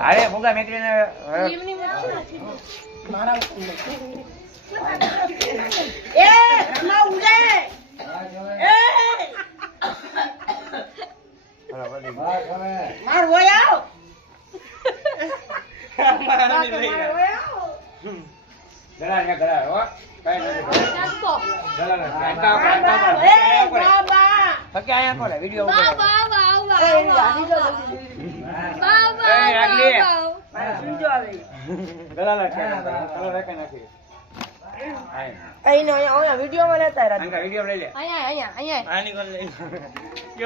અરે ફુગા મેકરીને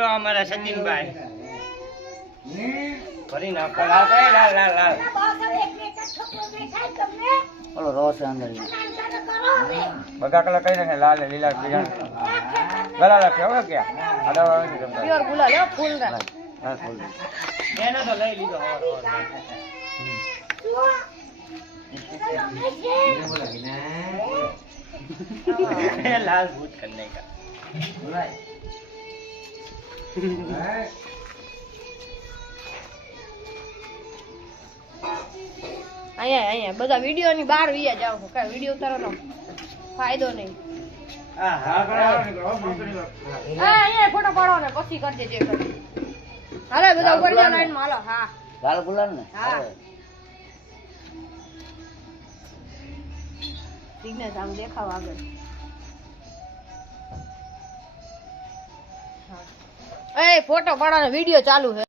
અમારા સચિનભાઈ ફરી ના લાલ લાલ લાલ બોલો રોસ અંદર બધા કલર કઈ નાખે લાલ લીલા ગલા રાખે હવે ક્યાં અડાવવાનું છે પ્યોર ગુલાલ હો ફૂલ હા ફૂલ એને તો લઈ લીધો लाल भूत करने का અહીંયા બધા વિડિયો ની બહાર વિયા જાવ કઈ વિડિયો ઉતારવાનો ફાયદો નહીં અહીંયા ફોટો પાડો ને પછી કરજે જે કરે હાલે બધા ઉપર જા લાઈન માં હાલો હા લાલ ગુલાલ ને હા સિગ્નેસ આમ દેખાવ આગળ એ ફોટો પાડવાનો વિડિયો ચાલુ છે